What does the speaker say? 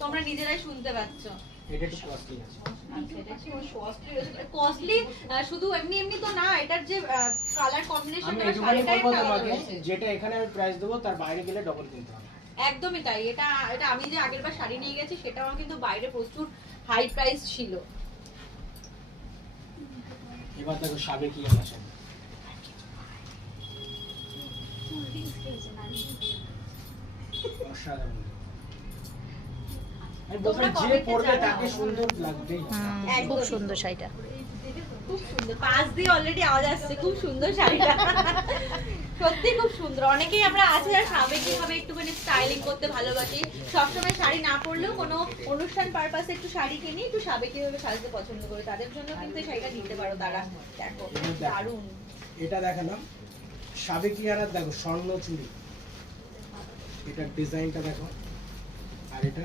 তোমরা নিজেরাই শুনতে পাচ্ছ। এটা একটু কস্টলি আছে। আচ্ছা, এটা কি কস্টলি? শুধু এমনি এমনি তো না, এটার যে কালার কম্বিনেশন আমি এইটুকুনি বলবো তোমাকে, যেটা এখানে আমি প্রাইস দেবো তার বাইরে গেলে ডবল কিনতে হবে। একদমই তাই। এটা এটা আমি যে আগেরবার শাড়ি নিয়ে গেছি সেটাও কিন্তু বাইরে প্রচুর হাই প্রাইস ছিল। এবার দেখো সাবেকি আমার সাথে অসাধারণ। আমি বলছি যে পরবে তাকে সুন্দর লাগবেই। খুব সুন্দর শাড়িটা, খুব সুন্দর। পাশ দিয়ে অলরেডি আওয়াজ আসছে, খুব সুন্দর শাড়িটা। সত্যি খুব সুন্দর। অনেকেই আমরা আছে যারা সাবেকি ভাবে একটুখানি স্টাইলিং করতে ভালোবাসি, সবসময় শাড়ি না পরলেও কোনো অনুষ্ঠান পারপাসে একটু শাড়ি কিনি, একটু সাবেকি ভাবে সাজতে পছন্দ করি, তাদের জন্য কিন্তু এই শাড়িটা নিতে পারো তারা। দেখো দারুণ। এটা দেখালাম সাবেকি, আর দেখো স্বর্ণ চুড়ি, এটার ডিজাইনটা দেখো, আর এটা